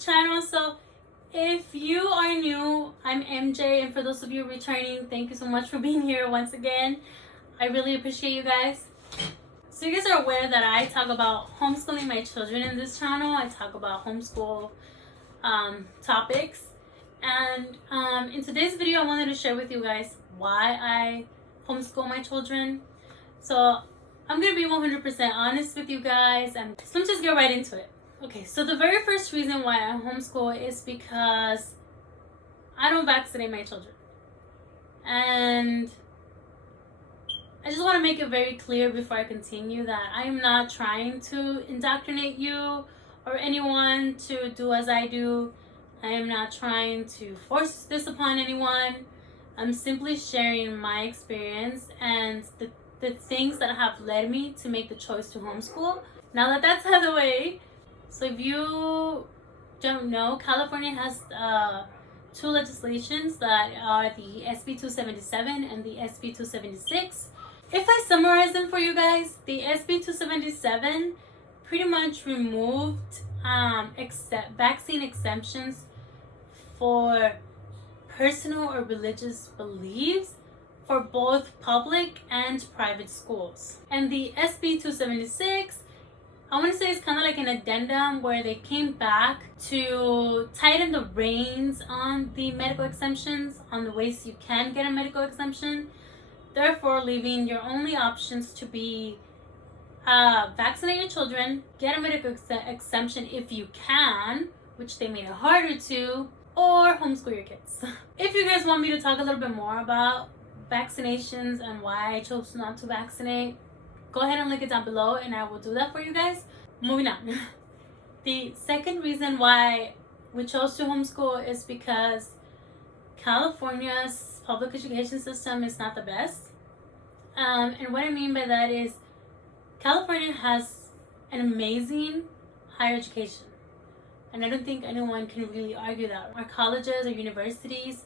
this channel. So if you are new, I'm MJ, and for those of you returning, thank you so much for being here once again. I really appreciate you guys. So you guys are aware that I talk about homeschooling my children in this channel. I talk about homeschool topics, and in today's video I wanted to share with you guys why I homeschool my children. So I'm gonna be 100% honest with you guys, and so let's just get right into it. Okay, so the very first reason why I homeschool is because I don't vaccinate my children. And I just want to make it very clear before I continue that I am not trying to indoctrinate you or anyone to do as I do. I am not trying to force this upon anyone. I'm simply sharing my experience and the things that have led me to make the choice to homeschool. Now that that's out of the way, so if you don't know, California has two legislations that are the SB 277 and the SB 276. If I summarize them for you guys, the SB 277 pretty much removed vaccine exemptions for personal or religious beliefs for both public and private schools. And the SB 276, I want to say it's kind of like an addendum where they came back to tighten the reins on the medical exemptions, on the ways you can get a medical exemption, therefore leaving your only options to be vaccinate your children, get a medical exemption if you can, which they made it harder to, or homeschool your kids. If you guys want me to talk a little bit more about vaccinations and why I chose not to vaccinate, go ahead and link it down below and I will do that for you guys. Moving on. The second reason why we chose to homeschool is because California's public education system is not the best. And what I mean by that is California has an amazing higher education. And I don't think anyone can really argue that. Our colleges or universities,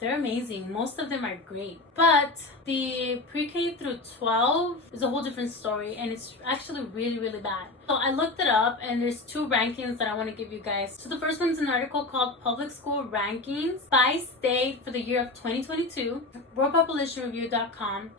they're amazing. Most of them are great. But the pre-K through 12 is a whole different story, and it's actually really, really bad. So I looked it up, and there's two rankings that I want to give you guys. So the first one's an article called Public School Rankings by State for the year of 2022, worldpopulationreview.com.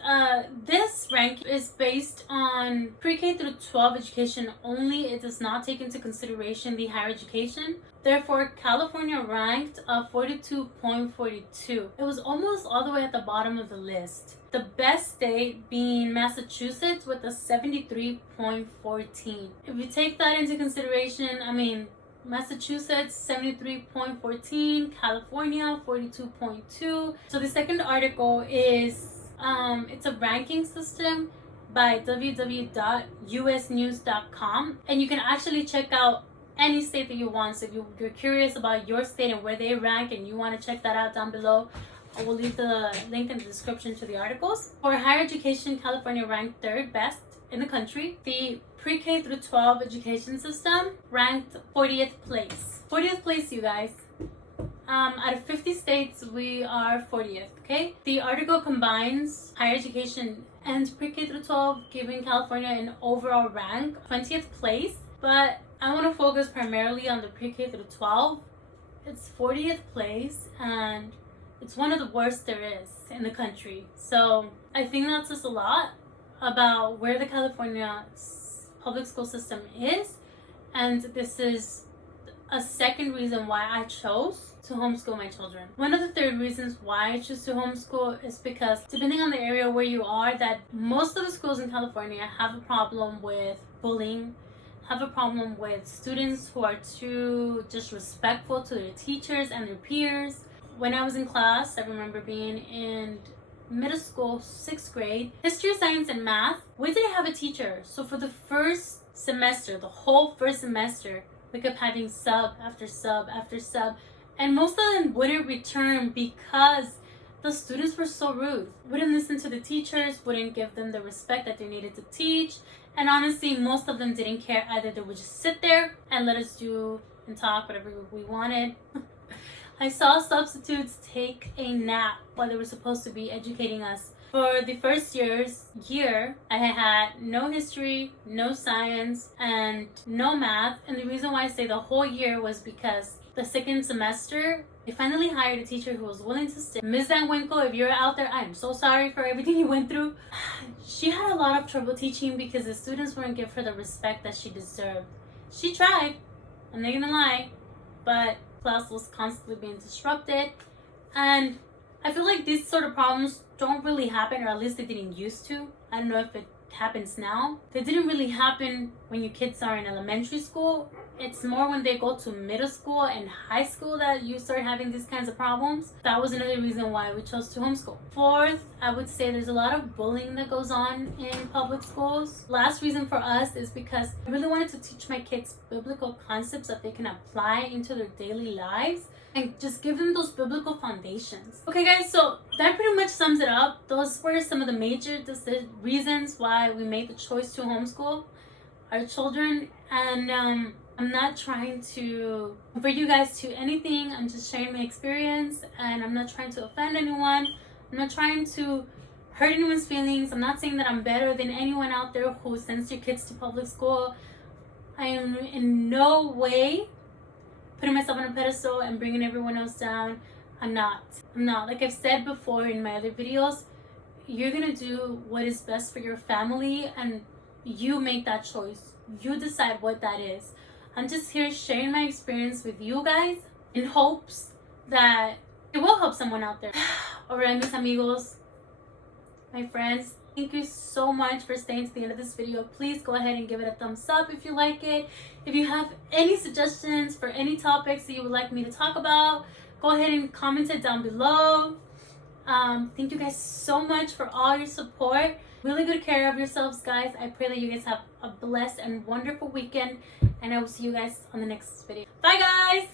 This ranking is based on pre-K through 12 education only. It does not take into consideration the higher education. Therefore, California ranked 42.42. It was almost all the way at the bottom of the list. The best state being Massachusetts with a 73.14. If you take that into consideration, I mean, Massachusetts 73.14, California 42.2. So the second article is it's a ranking system by www.usnews.com, and you can actually check out any state that you want. So if you're curious about your state and where they rank and you want to check that out down below, I will leave the link in the description to the articles. For higher education, California ranked third best in the country. The pre-K through 12 education system ranked 40th place. 40th place, you guys. Out of 50 states, we are 40th, okay? The article combines higher education and pre-K through 12, giving California an overall rank 20th place. But I want to focus primarily on the pre-K through 12. It's 40th place, and it's one of the worst there is in the country. So I think that says a lot about where the California public school system is, and this is a second reason why I chose to homeschool my children. One of the third reasons why I choose to homeschool is because, depending on the area where you are, that most of the schools in California have a problem with bullying, have a problem with students who are too disrespectful to their teachers and their peers. When I was in class, I remember being in middle school, 6th grade, history, science, and math. We didn't have a teacher. So for the first semester, the whole first semester, we kept having sub after sub after sub. And most of them wouldn't return because the students were so rude. Wouldn't listen to the teachers, wouldn't give them the respect that they needed to teach. And honestly, most of them didn't care either. They would just sit there and let us do and talk whatever we wanted. I saw substitutes take a nap while they were supposed to be educating us. For the first year, I had no history, no science, and no math. And the reason why I say the whole year was because the second semester, they finally hired a teacher who was willing to stay. Ms. Van Winkle, if you're out there, I am so sorry for everything you went through. She had a lot of trouble teaching because the students wouldn't give her the respect that she deserved. She tried, I'm not gonna lie, but class was constantly being disrupted. And I feel like these sort of problems don't really happen, or at least they didn't used to. I don't know if it happens now. They didn't really happen when your kids are in elementary school. It's more when they go to middle school and high school that you start having these kinds of problems. That was another reason why we chose to homeschool. Fourth, I would say there's a lot of bullying that goes on in public schools. Last reason for us is because I really wanted to teach my kids biblical concepts that they can apply into their daily lives and just give them those biblical foundations. Okay guys, so that pretty much sums it up. Those were some of the major reasons why we made the choice to homeschool our children. And I'm not trying to convert you guys to anything. I'm just sharing my experience, and I'm not trying to offend anyone. I'm not trying to hurt anyone's feelings. I'm not saying that I'm better than anyone out there who sends your kids to public school. I am in no way putting myself on a pedestal and bringing everyone else down. I'm not. Like I've said before in my other videos, you're gonna do what is best for your family, and you make that choice. You decide what that is. I'm just here sharing my experience with you guys in hopes that it will help someone out there. Alright, mis amigos, my friends, thank you so much for staying to the end of this video. Please go ahead and give it a thumbs up if you like it. If you have any suggestions for any topics that you would like me to talk about, go ahead and comment it down below. Thank you guys so much for all your support. Really good care of yourselves, guys. I pray that you guys have a blessed and wonderful weekend, and I will see you guys on the next video. Bye guys.